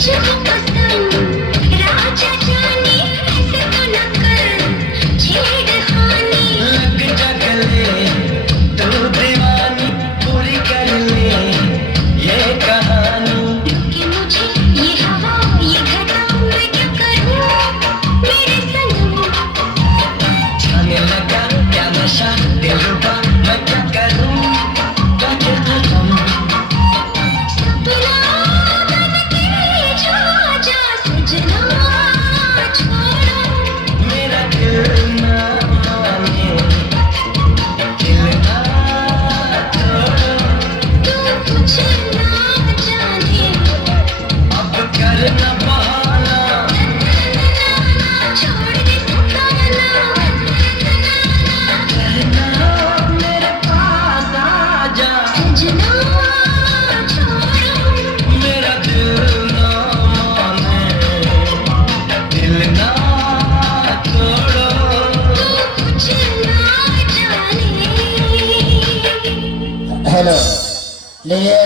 तुझको पसंद राजा जाने ऐसे तो न कर छेड़खानी। लग जा गले तू दीवानी पूरी कर ले ये कहानी। कि मुझे ये हवा ये घटा मैं क्या करूं मेरे सनम। छाने लगा क्या नशा दिलरुबा मैं क्या करूं करके खत्म। सपना बन के जा जा सजना छोड़ो। मेरा दिल ना माने दिल ना तोड़ो। तू कुछ ना जाने अब करना बहाना छोड़ दे सताना। कहना मेरे पास आ जा। सजना छोड़ो। मेरा दिल ना माने दिल ना तोड़ो। तू कुछ ना जाने। हेलो, लिए